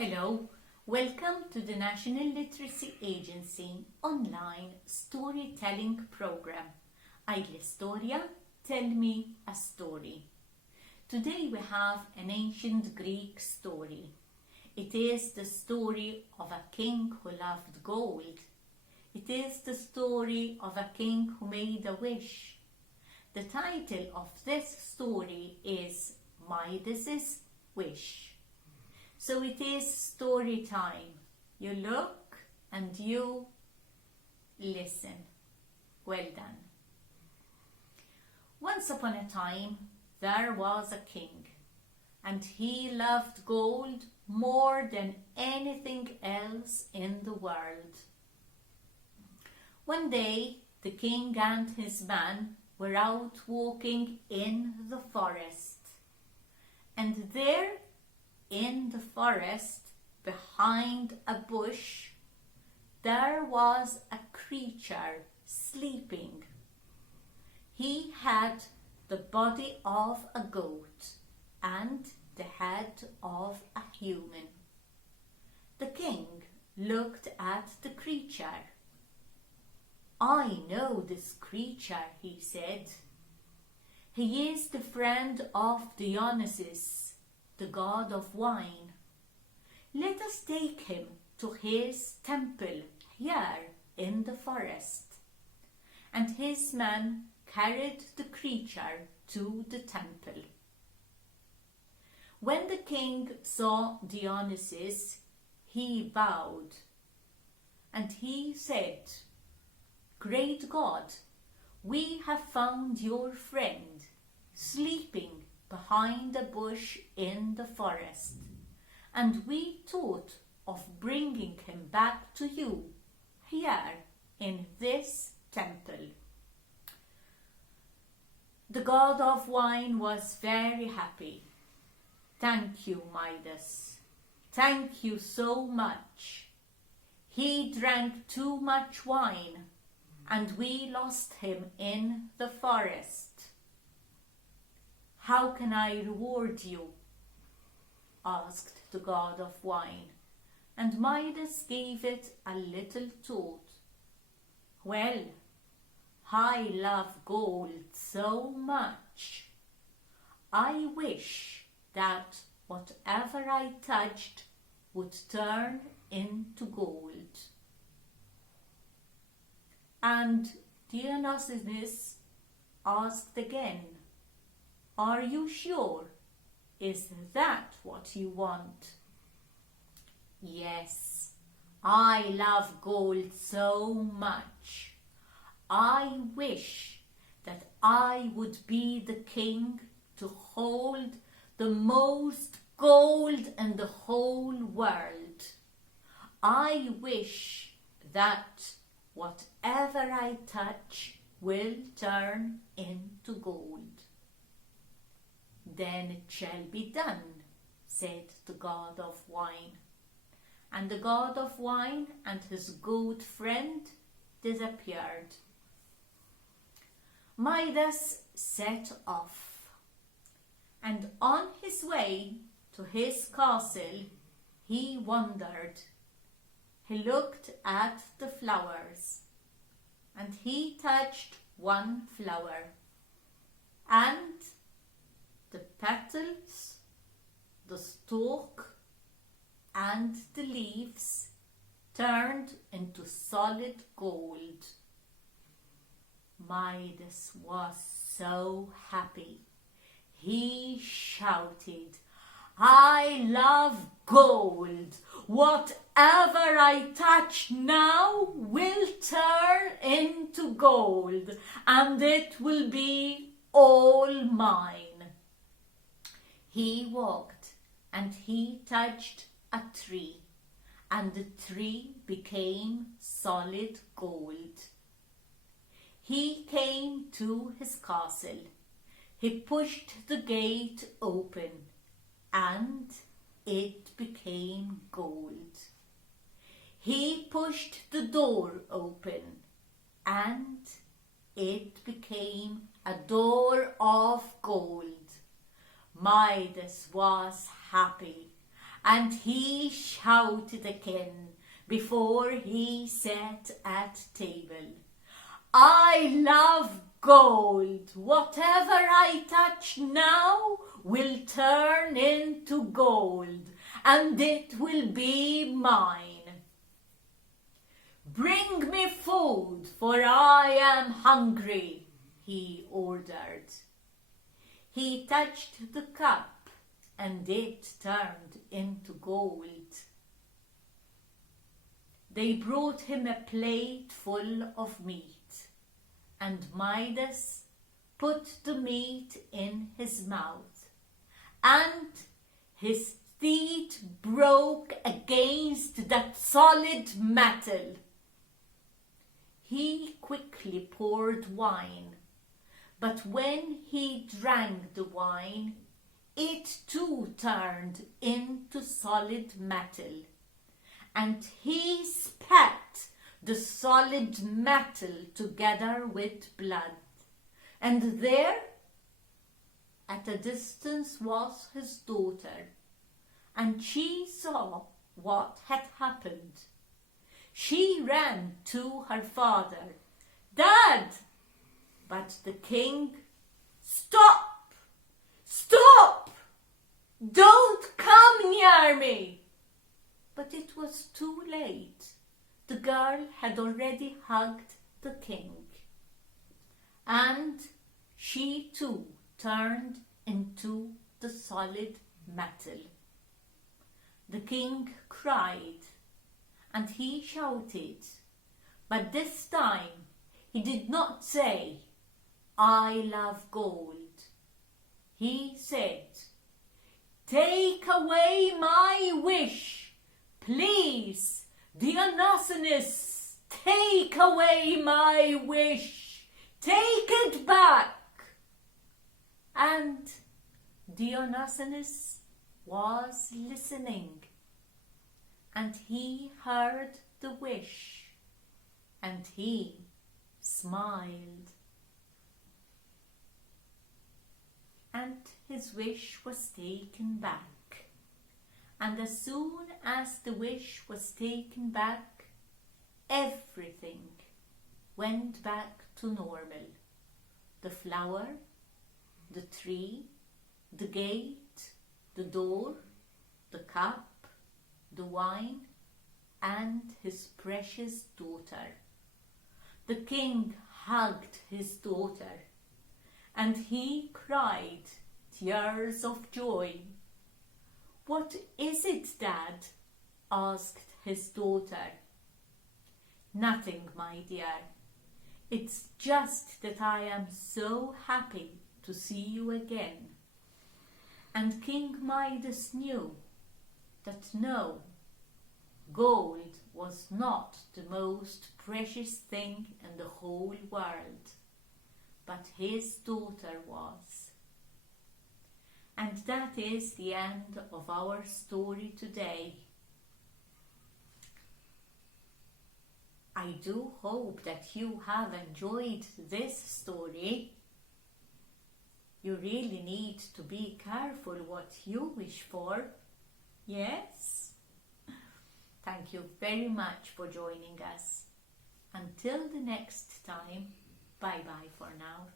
Hello, welcome to the National Literacy Agency online storytelling program. Għidli Storja, tell me a story. Today we have an ancient Greek story. It is the story of a king who loved gold. It is the story of a king who made a wish. The title of this story is Midas's Wish. So it is story time. You look and you listen. Well done. Once upon a time, there was a king, and he loved gold more than anything else in the world. One day, the king and his man were out walking in the forest, and there in the forest, behind a bush, there was a creature sleeping. He had the body of a goat and the head of a human. The king looked at the creature. "I know this creature," he said. "He is the friend of Dionysus, the god of wine. Let us take him to his temple here in the forest." And his man carried the creature to the temple. When the king saw Dionysus, he bowed, and he said, "Great God, we have found your friend sleeping behind a bush in the forest, and we thought of bringing him back to you here in this temple." The god of wine was very happy. "Thank you, Midas. Thank you so much. He drank too much wine, and we lost him in the forest. How can I reward you?" asked the god of wine, and Midas gave it a little thought. "Well, I love gold so much. I wish that whatever I touched would turn into gold." And Dionysus asked again, "Are you sure? Is that what you want?" "Yes, I love gold so much. I wish that I would be the king to hold the most gold in the whole world. I wish that whatever I touch will turn into gold." "Then it shall be done," said the god of wine. And the god of wine and his goat friend disappeared. Midas set off, and on his way to his castle he wandered. He looked at the flowers, and he touched one flower, and the petals, the stalk, and the leaves turned into solid gold. Midas was so happy. He shouted, "I love gold. Whatever I touch now will turn into gold, and it will be all mine." He walked and he touched a tree, and the tree became solid gold. He came to his castle. He pushed the gate open, and it became gold. He pushed the door open, and it became a door of gold. Midas was happy, and he shouted again before he sat at table, I love gold. Whatever I touch now will turn into gold, and it will be mine. Bring me food, for I am hungry, he ordered. He touched the cup, and it turned into gold. They brought him a plate full of meat, and Midas put the meat in his mouth, and his teeth broke against that solid metal. He quickly poured wine, but when he drank the wine, it too turned into solid metal, and he spat the solid metal together with blood. And there, at a distance, was his daughter, and she saw what had happened. She ran to her father. Dad! But the king, Stop! Stop! Don't come near me! But it was too late. The girl had already hugged the king, and she too turned into the solid metal. The king cried, and he shouted, but this time he did not say, I love gold. He said, Take away my wish, please, Dionysus, take away my wish, take it back. And Dionysus was listening, and he heard the wish, and he smiled. And his wish was taken back. And as soon as the wish was taken back, everything went back to normal. The flower, the tree, the gate, the door, the cup, the wine, and his precious daughter. The king hugged his daughter, and he cried tears of joy. What is it, Dad? Asked his daughter. Nothing, my dear. It's just that I am so happy to see you again. And King Midas knew that no, gold was not the most precious thing in the whole world, but his daughter was. And that is the end of our story today. I do hope that you have enjoyed this story. You really need to be careful what you wish for. Yes? Thank you very much for joining us. Until the next time, bye-bye for now.